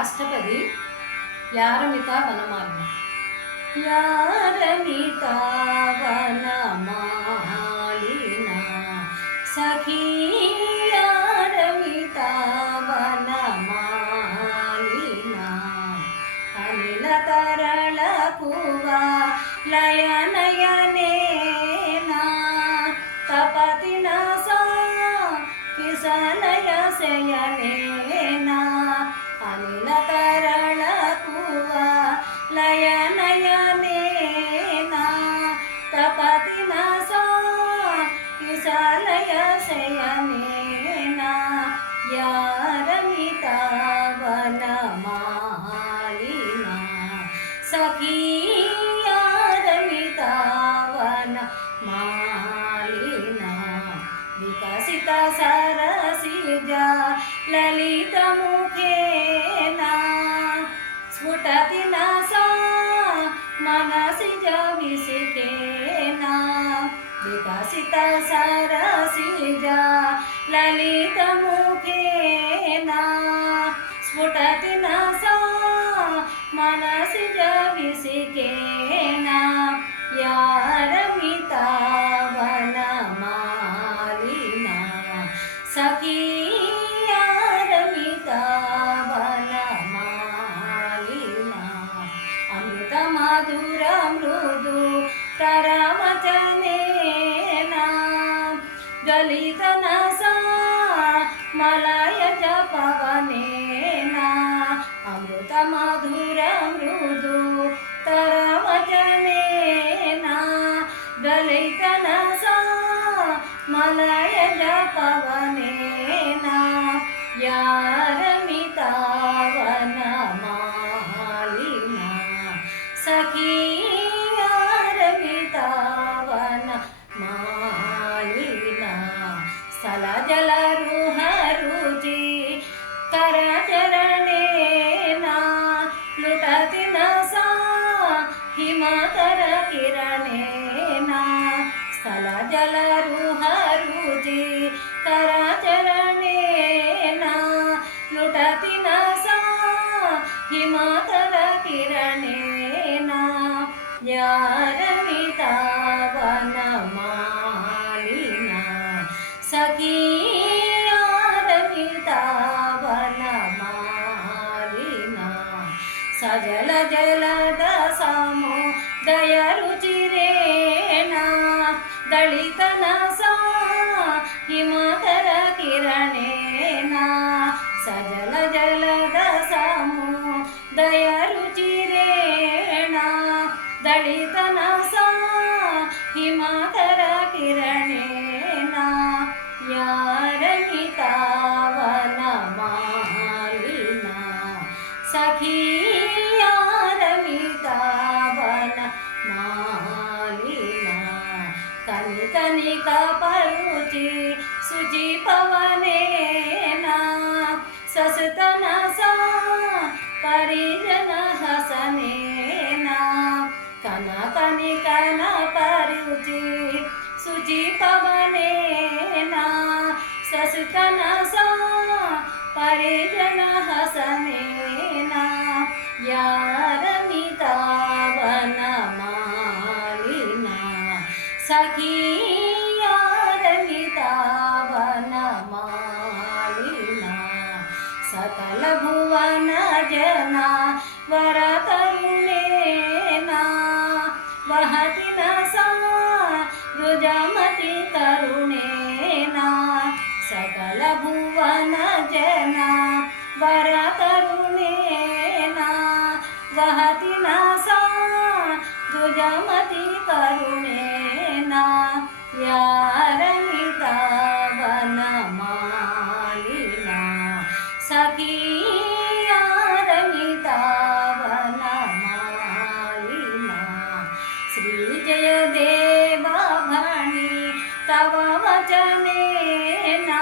अष्टपदी यारमिता वनमालिनी यारमिता वनमालिना सखी यारमिता वनमालिना अनिल तरल कुवा लयनयनेना तपतिना सा किसलय शयनेना अनिल तरल कुवा लयनयनेना तपतिना सा किसलय शयनेना यारमिता वनमालिना सखी यारमिता वनमालिना विकसित सरसिजा ललित मुखेना स्फुटति न सा मनसिज विसिकेना विकसित सरसिजा ललित मुखेना स्फुटति न सा मनसिज विसिकेना यारमिता वनमालिना सखी यारमिता वनमालिना अमृत मधुर मृदु करवचनेना गलित नसा मलय जपवनेना अमृत मधुर मृदु करवचनेना गलित नसा मलय जपवनेना यारमिता वनमालिना सखी यारमिता वनमालिना स्थल जल रुह रुचि करचरणेना लुटति न सा हिमकर किरणेना स्थल जल रुह रुचि करचरणेना लुटति न सा हिमकर किरणेना यारमिता वनमालिना सखी यारमिता वनमालिना सजल जलद समुदय रुचिरेना दलित न सा हिमकर किरणेना सजल जलद समुदय रुचिरेना दलित न सा हिमकर किरणेना यारमिता वनमालिना सखी यारमिता वनमालिना कनि कनिक परुचि शुचि पवनेना ससतन सा परिजन हसनेना कन कनिकन परुचि शुचि पवनेना ससतन सा परिजन हसनेना यारमिता वनमालिना सखी यारमिता वनमालिना सकल भुवन जना वरतरुणेना वहति न सा रुजमति करुणेना सकल भुवन जना वरतरुणेना वहति न सा रुजमति करुणेना यारमिता वनमालिना सखी यारमिता वनमालिना श्री जय देव भणि तव वचनेना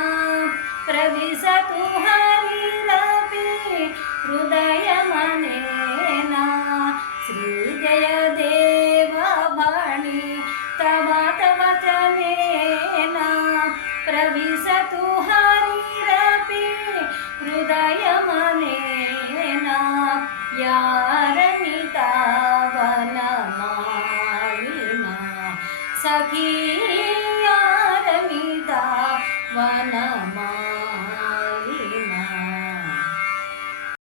प्रविशतु हरिरपि हृदय मनेना श्री जय देव भणि सखिया रमिता वनमा